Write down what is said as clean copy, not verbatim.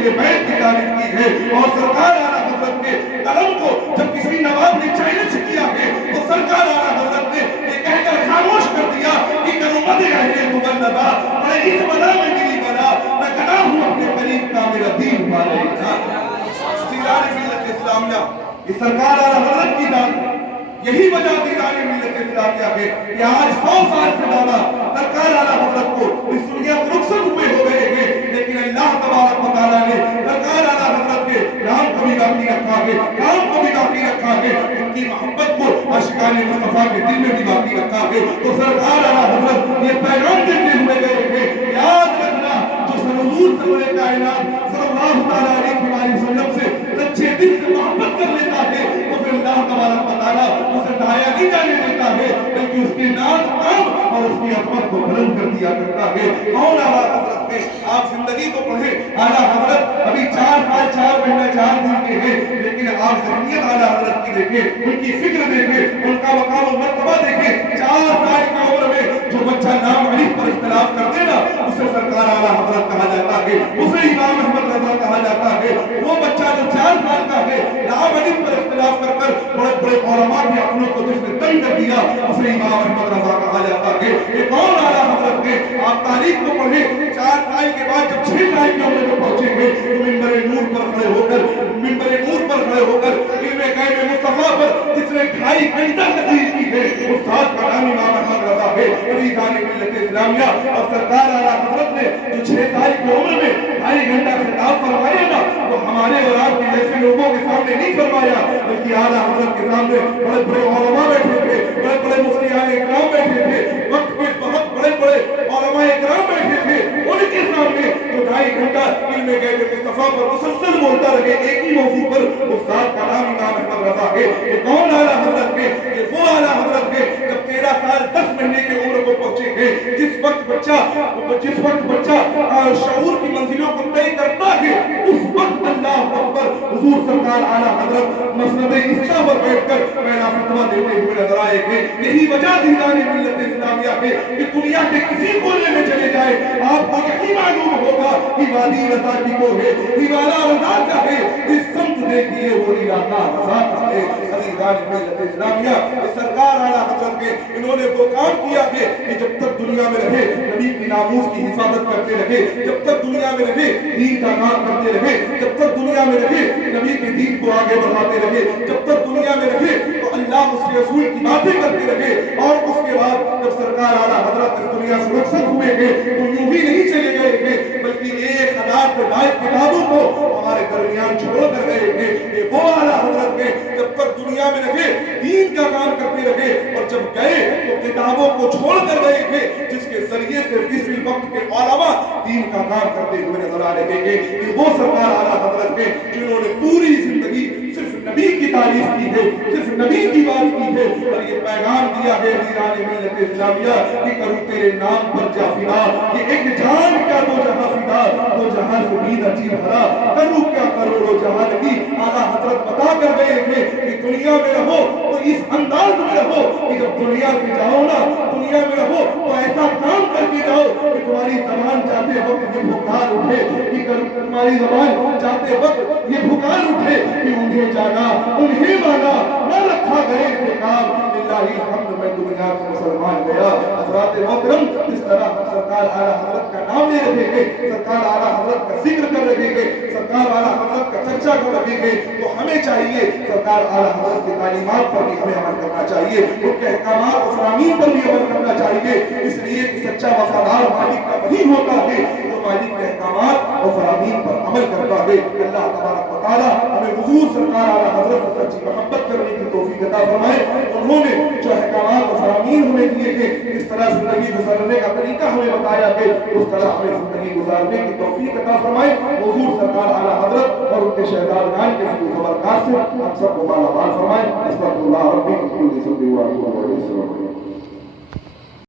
اہل بیت کی تعریف کی ہے، اور سرکار اعلیٰ حضرت کے قلم کو جب کسی نواب نے چیلنج کیا ہے تو سرکار اعلیٰ حضرت نے یہ کہہ کر خاموش کر دیا کہ کرامت اہل مبلغہ میں اس بلا میں ملی بلا، میں کہا ہوں اپنے قریب کا میرا دین والے تھا۔ دیدار ملت اسلامیہ یہ سرکار اعلیٰ حضرت کی ذات، یہی وجہ دیدار ملت اسلامیہ ہے کہ آج 100 سال سے زیادہ سرکار اعلیٰ حضرت کو اس دنیا سے رخصت ہوئے ہو گئے ہیں، لیکن اللہ تبارک و تعالیٰ نے سرکار اعلیٰ حضرت کے نام کو بھی باقی رکھا ہے، کام کو بھی باقی رکھا ہے، ان کی محبت کو عاشقان مصطفیٰ کے دل میں بھی باقی رکھا ہے۔ تو سرکار اعلیٰ حضرت یہ پیغام دیتے ہوئے گئے ہیں، یاد رکھنا جو حضور سرور کائنات صلی اللہ علیہ وسلم سے سچے دل سے محبت کر لیتا ہے تو پھر اللہ تبارک و تعالیٰ اسے دایا نہیں جانے دیتا ہے، بلکہ اس کے نام کام اور اس کی عظمت کو بلند کر دیا کرتا ہے۔ کون اعلیٰ حضرت ہے؟ آپ زندگی کو پڑھیں، اعلیٰ حضرت ابھی 4 سال 4 مہینے 4 دن کے ہیں، لیکن آپ ذہنیت اعلیٰ حضرت کی دیکھیں، ان کی فکر دیکھیں، ان کا مقام و مرتبہ دیکھیں۔ 4 سال کی عمر میں جو بچہ نام الف پر اختلاف کر دے نا اسے سرکار اعلیٰ حضرت کہا جاتا ہے، اسے امام احمد رضا کہا جاتا ہے۔ وہ بچہ جو 4 سال کا ہے نام الف پر اختلاف کر کر بڑے بڑے علماء کے اپنوں کو جس نے تنگ کر دیا اسے امام احمد رضا کہا جاتا ہے۔ یہ کون اعلیٰ حضرت ہے؟ آپ تاریخ کو پڑھیں، 4 سال کے بعد جب 6 سال کی عمر میں پہنچیں گے تو منبر نور پر کھڑے ہو کر علم غیب مصطفیٰ پر جس نے 2.5 گھنٹہ تقریر کی ہے استاد کا نام امام احمد رضا ہے، دیدار ملت اسلامیہ۔ اور سرکار اعلیٰ حضرت نے جو 6 سال کی عمر میں 2.5 گھنٹہ خطاب فرمایا نا وہ ہمارے اور آپ کے جیسے لوگوں کے سامنے نہیں فرمایا، بلکہ اعلیٰ حضرت کے سامنے بڑے بڑے علماء بیٹھے تھے، بڑے بڑے مفتیان اکرام بیٹھے تھے، وقت کے بہت بڑے بڑے علماء اکرام بیٹھے تھے، ان کے سامنے جو 2.5 گھنٹہ علم غیب مصطفیٰ پر مسلسل بولتا رہے ایک ہی موضوع پر، استاد کا نام امام احمد رضا ہے۔ یہ کون اعلیٰ حضرت ہے؟ یہ وہ اعلیٰ حضرت ہے جب 13 سال 10 مہینے کی عمر کو پہنچے گے، جس وقت بچہ شعور کی منزلوں کو طے کرتا ہے اس وقت اللہ اکبر حضور سرکار اعلیٰ حضرت مسند عیسیٰ پر بیٹھ کر پہلا فتویٰ دیتے ہوئے نظر آئے گے۔ یہی وجہ دیدار ملت اسلامیہ ہے کہ دنیا کے کسی کونے میں چلے جائے آپ کو یہی معلوم ہوگا کہ وادی رضا کی وہ ہے، دیوارہ رضا کا ہے، اس سمت دیکھیے وہ علاقہ رضا کا ہے۔ دیدار ملت اسلامیہ سرکار اعلیٰ حضرت کے انہوں نے وہ کام کیا ہے کہ جب تک دنیا میں رہے نبی کی ناموس کی حفاظت کرتے رہے، جب تک دنیا میں رہے دین کا کام کرتے رہے، جب تک دنیا میں رہے نبی کے دین کو آگے بڑھاتے رہے، جب تک دنیا میں رہے تو اللہ اس کے رسول کی باتیں کرتے رہے۔ اور اس کے بعد جب سرکار اعلیٰ حضرت اس دنیا سے رخصت ہوئے گے تو یوں ہی نہیں چلے گئے گے بلکہ 1000 سے زائد کتابوں کو ہمارے درمیان چھوڑ کر گئے گے۔ یہ وہ اعلیٰ حضرت ہے جب تک دنیا میں رہے دین کا کام کرتے رہے، اور جب گئے تو کتابوں کو چھوڑ کر گئے تھے جس کے ذریعے سے اس وقت کے علماء دین کا کام کرتے ہوئے نظر آ رہے ہیں۔ یہ وہ سرکار اعلیٰ حضرت ہیں جنہوں نے پوری زندگی صرف نبی کی تعریف کی ہے، صرف نبی کی بات کی ہے، اور یہ پیغام دیا ہے دیدار ملت اسلامیہ کہ کروں تیرے نام پر جا فدا، یہ ایک جان کیا دو جہاں فدا، دو جہاں سے دین عجیب بھرا، کروں کیا کروڑوں جہان کی۔ اعلیٰ حضرت بتا کر گئے تھے کہ دنیا میں رہو تو اس انداز میں رہو کہ جب دنیا سے جاؤ نا، دنیا میں رہو تو ایسا کام کر کے جاؤ کہ تمہاری زبان جاتے وقت یہ پکار اٹھے، کہ تمہاری زبان جاتے وقت یہ پکار اٹھے کہ انہیں جانا انہیں مانا نہ رکھا گئے سے کام۔ اللہ الحمد میں دنیا سے مسلمان گیا۔ حضرات محترم اس طرح سرکار اعلیٰ حضرت کا نام لے رہے ہیں، سرکار اعلیٰ حضرت کا ذکر کر رہے ہیں، سرکار اعلیٰ حضرت کا چرچا کر رہے ہیں، تو ہمیں چاہیے سرکار اعلیٰ حضرت کی تعلیمات پر بھی ہمیں عمل کرنا چاہیے، ان کے احکامات و فرامین پر بھی عمل کرنا چاہیے، اس لیے کہ سچا وفادار مالک کا وہی ہوتا ہے جو مالک کے احکامات و فرامین پر عمل کرتا ہے۔ اللہ تبارک و تعالیٰ ہمیں حضور سرکار اعلیٰ حضرت سے سچی محبت کرنے کی توفیق عطا فرمائے۔ انہوں نے جو احکامات و فرامین ہمیں دیے کہ اس طرح زندگی گزارنے کا طریقہ ہمیں بتایا کہ اس طرح ہمیں زندگی گزارنے کی توفیق عطا فرمائے۔ حضور سرکار اعلیٰ حضرت اور ان کے شہدادگان کے فضل و برکات سے ہم سب کو مالا مال فرمائے۔ استغفر اللہ ربی من کل ذنب و اتوب الیہ۔